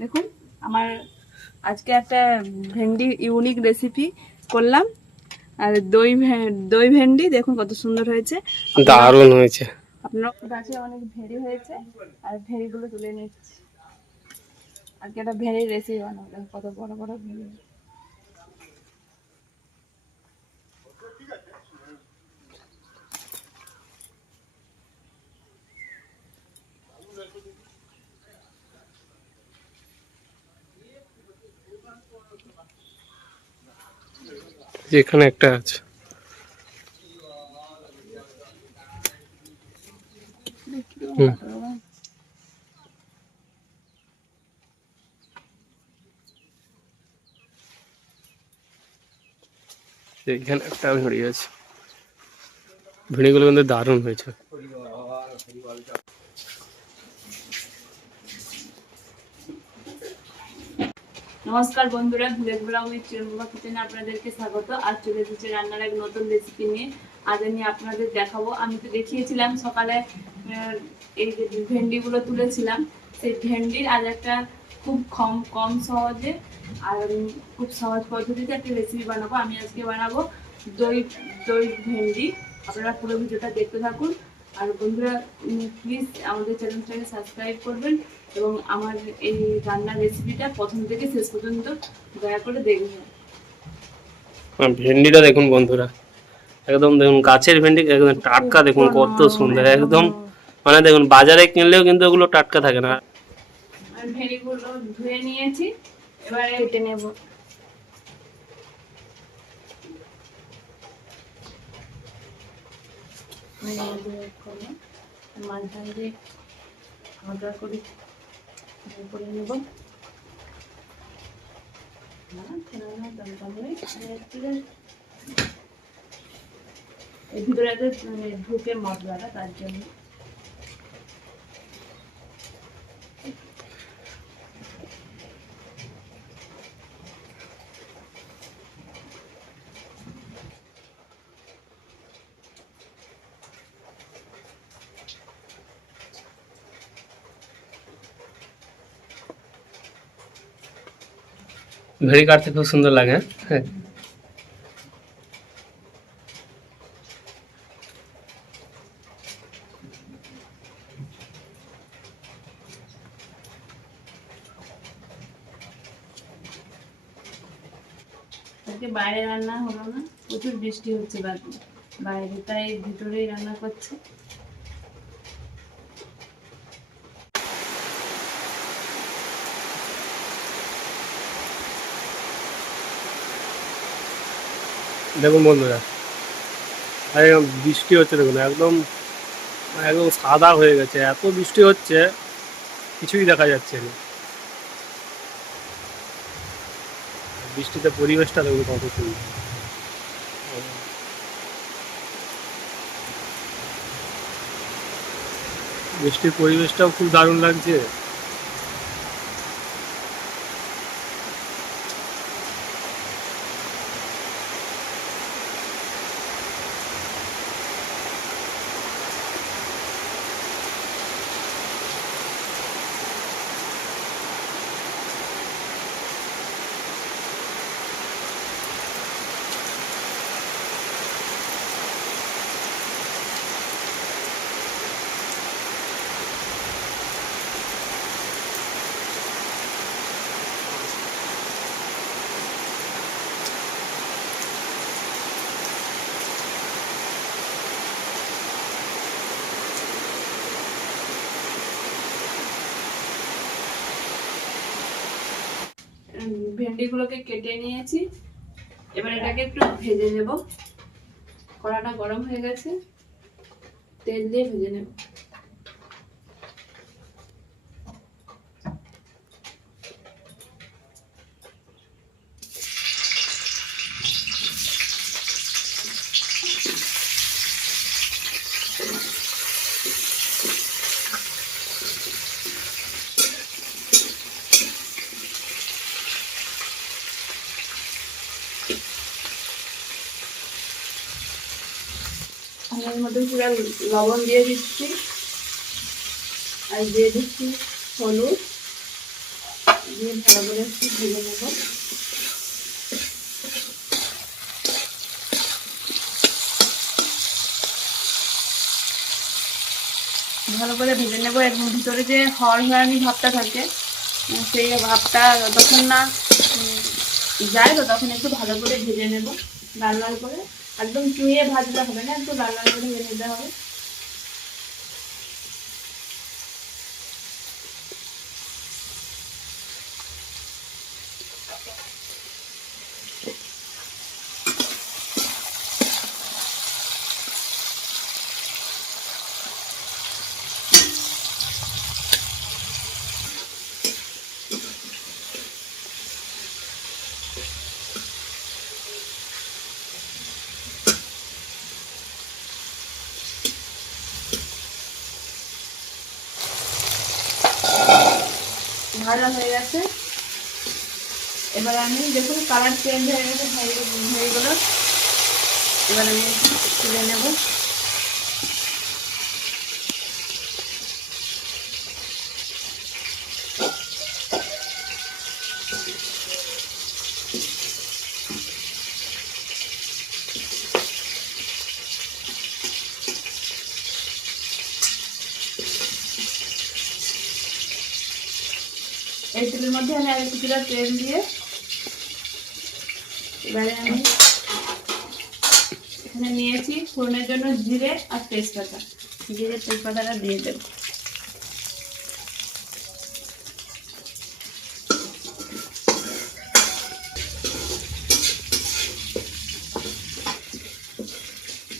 দেখুন আমার আজকে একটা ভেন্ডি ইউনিক রেসিপি করলাম। আর দই ভেন্ডি দেখুন কত সুন্দর হয়েছে, দারুণ হয়েছে। আপনার গাছে অনেক ভেড়ি হয়েছে আর ভেড়িগুলো তুলে নিচ্ছি। আজকে একটা ভেড়ির রেসিপি বানাবো, দেখুন কত বড় বড় ভেড়ি। এখানে একটা আছে। হুম, এখানে একটা ভেড়ি আছে। ভেড়িগুলো কিন্তু দারুণ হয়েছে। নমস্কার বন্ধুরা, ভিলেজ ব্লগ উইথ চিরম্বা কিচেনে আপনাদেরকে স্বাগত। আজ চলে এসেছি রান্নার এক নতুন রেসিপি নিয়ে। আজ আমি আপনাদের দেখাবো, আমি তো দেখিয়েছিলাম সকালে এই যে ভেন্ডিগুলো তুলেছিলাম, সেই ভেন্ডির আজ একটা খুব কম সহজে আর খুব সহজ পদ্ধতিতে একটা রেসিপি বানাবো। আমি আজকে বানাবো দই দই ভেন্ডি। আপনারা পুরো ভিডিওটা দেখতে থাকুন। আর বন্ধুরা প্লিজ আমাদের চ্যানেলটাকে সাবস্ক্রাইব করবেন এবং আমার এই রান্নার রেসিপিটা প্রথম থেকে শেষ পর্যন্ত দয়া করে দেখবেন। ভেন্ডিটা দেখুন বন্ধুরা, একদম দেখুন গাছের ভেন্ডি, একদম টাটকা। দেখুন কত সুন্দর, একদম মানে দেখুন বাজারে কিনলেও কিন্তু ওগুলো টাটকা থাকে না। আর ভেড়িগুলো ধুয়ে নিয়েছি, এবারে কেটে নেব। মাঝখান দিয়ে হালকা করে করে নেব। এর ভিতরে ঢুকে মশলাটা, তার জন্য ভেড়ি কাটতে খুব সুন্দর লাগে। হ্যাঁ, আজকে বাইরে রান্না হলো না, প্রচুর বৃষ্টি হচ্ছে বাইরে, তাই ভিতরেই রান্না করছে। দেখুন বন্ধুরা, একদম বৃষ্টি হচ্ছে। দেখুন একদম একদম সাদা হয়ে গেছে, এত বৃষ্টি হচ্ছে কিছুই দেখা যাচ্ছে না। বৃষ্টিতে পরিবেশটা দেখুন কত সুন্দর। বৃষ্টির পরিবেশটাও খুব দারুণ লাগছে। ভেন্ডিগুলোকে কেটে নিয়েছি, এবার এটাকে একটু ভেজে নেব। কড়াটা গরম হয়ে গেছে, তেল দিয়ে ভেজে নেব। এর মধ্যে পুরো লবণ দিয়ে দিচ্ছি আর দিয়ে দিচ্ছি হলুদ, দিয়ে ভালো করে একটু ভেজে নেব। ভালো করে ভেজে নেব, এবং ভিতরে যে হরহরানি ভাবটা থাকে সেই ভাবটা যতক্ষণ না যায় ততক্ষণ একটু ভালো করে ভেজে নেব, লাল লাল করে। একদম চুইয়ে ভাজলে হবে না, একটু লাল লাল করে ভেজে নিতে হবে। ভাজা হয়ে গেছে। এবার আমি দেখুন কালার চেঞ্জ হয়ে গেছে ভেড়িগুলো। এবার আমি তুলে নেব। এই তেলের মধ্যে আমি আগে কিছুটা তেল দিয়ে এবারে আমি এখানে নিয়েছি ফোড়নের জন্য জিরে আর তেজপাতা। জিরে তেজপাতাটা দিয়ে দেব।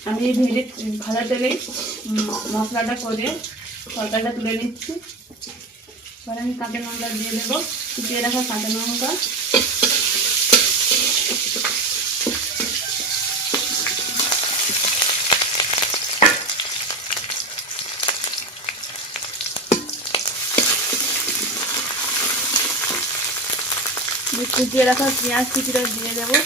আমি এই ভেজে ভাজা তেলে মশলাটা করে তরকারিটা তুলে নিচ্ছি। এবার আমি কাঁচা লঙ্কা দিয়ে দেবো, কুচিয়ে রাখা কাঁচা লঙ্কা। কুচিয়ে রাখা পেঁয়াজ কুচিটা দিয়ে দেবো।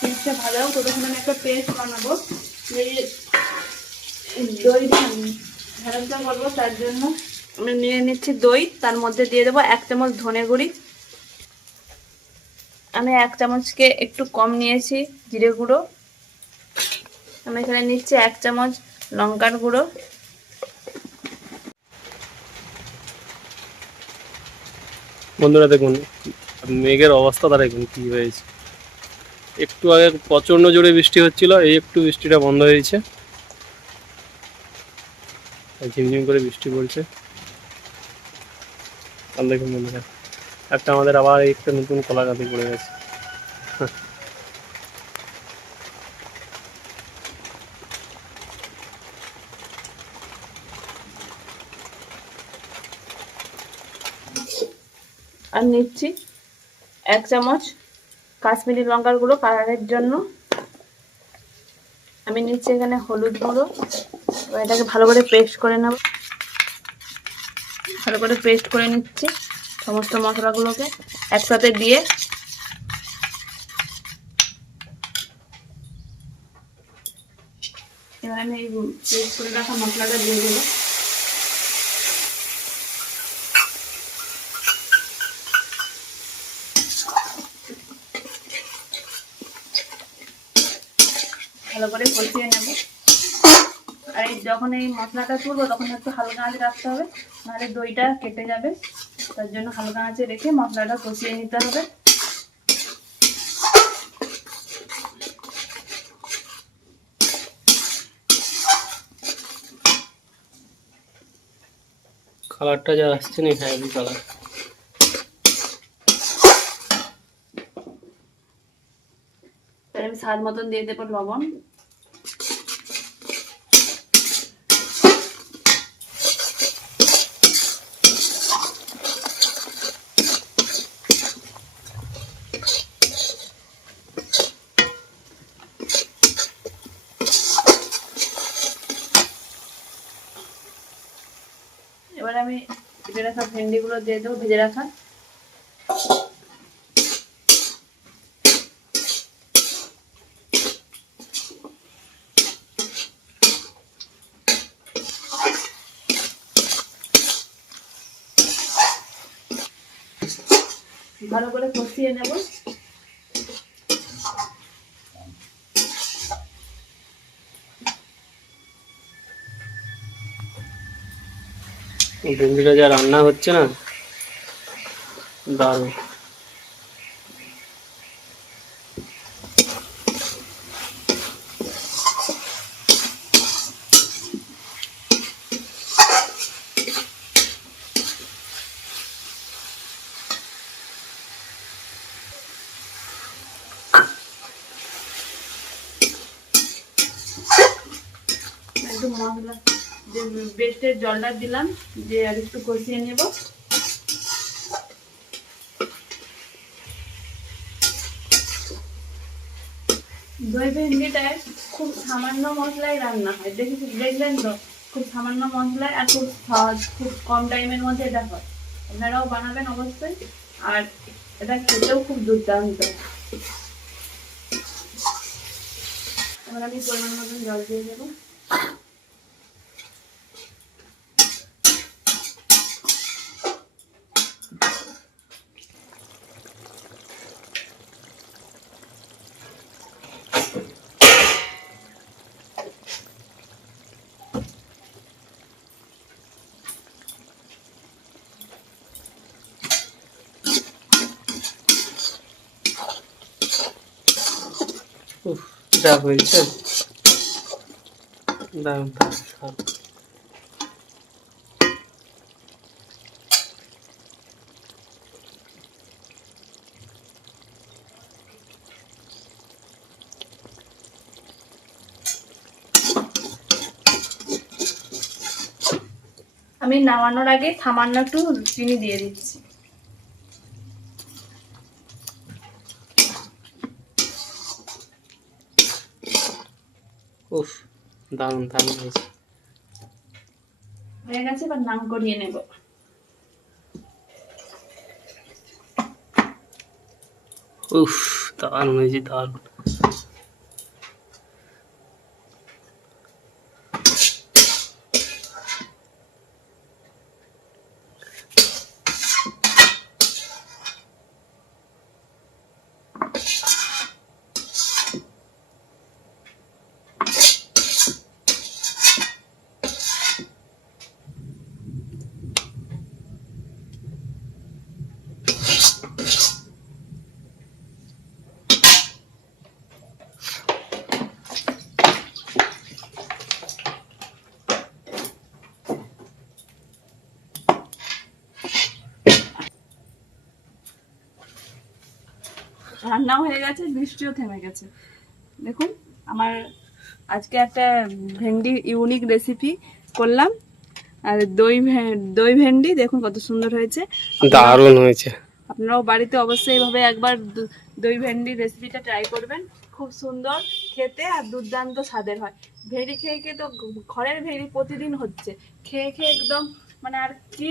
পেঁয়াজটা ভালো হোক, ততক্ষণ আমি একটা পেস্ট বানাবো। দই ঝাড়াটা করবো, তার জন্য আমি নিয়ে নিচ্ছি দই। তার মধ্যে দিয়ে দেবো 1 চামচ ধনে গুঁড়ি। আমি 1 চামচকে একটু কম নিয়েছি জিরে গুঁড়ো। আমি এখানে নিচ্ছি 1 চামচ লঙ্কার গুঁড়ো। বন্ধুরা দেখুন মেঘের অবস্থাটা দেখুন কি হয়েছে। একটু আগে প্রচণ্ড জোরে বৃষ্টি হচ্ছিল, এই একটু বৃষ্টিটা বন্ধ হয়েছে, ঝিমঝিম করে বৃষ্টি পড়ছে। আর দেখুন বন্ধুরা একটা আমাদের আবার একটা নতুন কলা গাছে পড়ে গেছে। আর নিচ্ছি 1 চামচ কাশ্মীরি লঙ্কার গুঁড়ো কালারের জন্য। আমি নিচ্ছি এখানে হলুদ গুঁড়ো। এবার এটাকে ভালো করে পেস্ট করে নেব। ভালো করে পেস্ট করে নিচ্ছি সমস্ত মশলাগুলোকে একসাথে দিয়ে। এবার আমি এই পেস্ট করে রাখা মশলাটা দিয়ে দেবো। ভালো করে কষিয়ে নেব। আর যখন এই মশলাটা তুলবো তখন একটু হালকা আঁচে রাখতে হবে, নাহলে দইটা কেটে যাবে। তার জন্য হালকা আঁচে রেখে মশলাটা কষিয়ে নিতে হবে। কালারটা যা আসছে না, হ্যাভি কালার। আমি স্বাদ মতন দিয়ে দেবো লবণ। এবার আমি ভেজে রাখা ভেন্ডিগুলো দিয়ে দেবো, ভেজে রাখা। ভালো করে কষিয়ে নেব। ভেন্ডিটা যা রান্না হচ্ছে না, দারুণ। একটু মশলা যে বেস্টের জলটা দিলাম, যে আর একটু কষিয়ে নেব। দই ভেন্ডিটায় খুব সামান্য মশলায় রান্না হয়, দেখলেন তো, খুব সামান্য মশলায় আর খুব সহজ, খুব কম টাইমের মধ্যে এটা হয়। আপনারাও বানাবেন অবশ্যই, আর এটা খেতেও খুব দুর্দান্ত। এবার আমি পরিমাণ মতন জল দিয়ে দেবো। উফ, যা হয়েছে, দারুণ দারুণ। আমি নামানোর আগে সামান্য একটু চিনি দিয়ে দিচ্ছি। উফ, দারুণ দারুণ হয়েছে। হয়ে গেছে, এবার নাম করিয়ে নেব। উফ, দারুণ হয়েছে, দারুণ। রান্নাও হয়ে গেছে, বৃষ্টিও থেমে গেছে। দেখুন, আমার আজকে একটা ভেন্ডি ইউনিক রেসিপি করলাম। আর দই ভেন্ডি দেখুন কত সুন্দর হয়েছে। দারুণ হয়েছে। আপনারাও বাড়িতে অবশ্যই এইভাবে একবার দই ভেন্ডি রেসিপিটা ট্রাই করবেন। খুব সুন্দর খেতে আর দুর্দান্ত স্বাদের হয়। ভেড়ি খেয়ে খেয়ে তো ঘরের ভেড়ি প্রতিদিন হচ্ছে, খেয়ে খেয়ে একদম মানে আর কি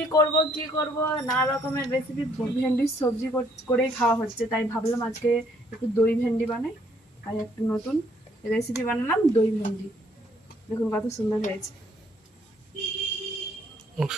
করব নানা রকমের রেসিপি ভেন্ডির সবজি করেই খাওয়া হচ্ছে। তাই ভাবলাম আজকে একটু দই ভেন্ডি বানাই, আর একটা নতুন রেসিপি বানালাম দই ভেন্ডি। দেখুন কত সুন্দর হয়েছে। উফ।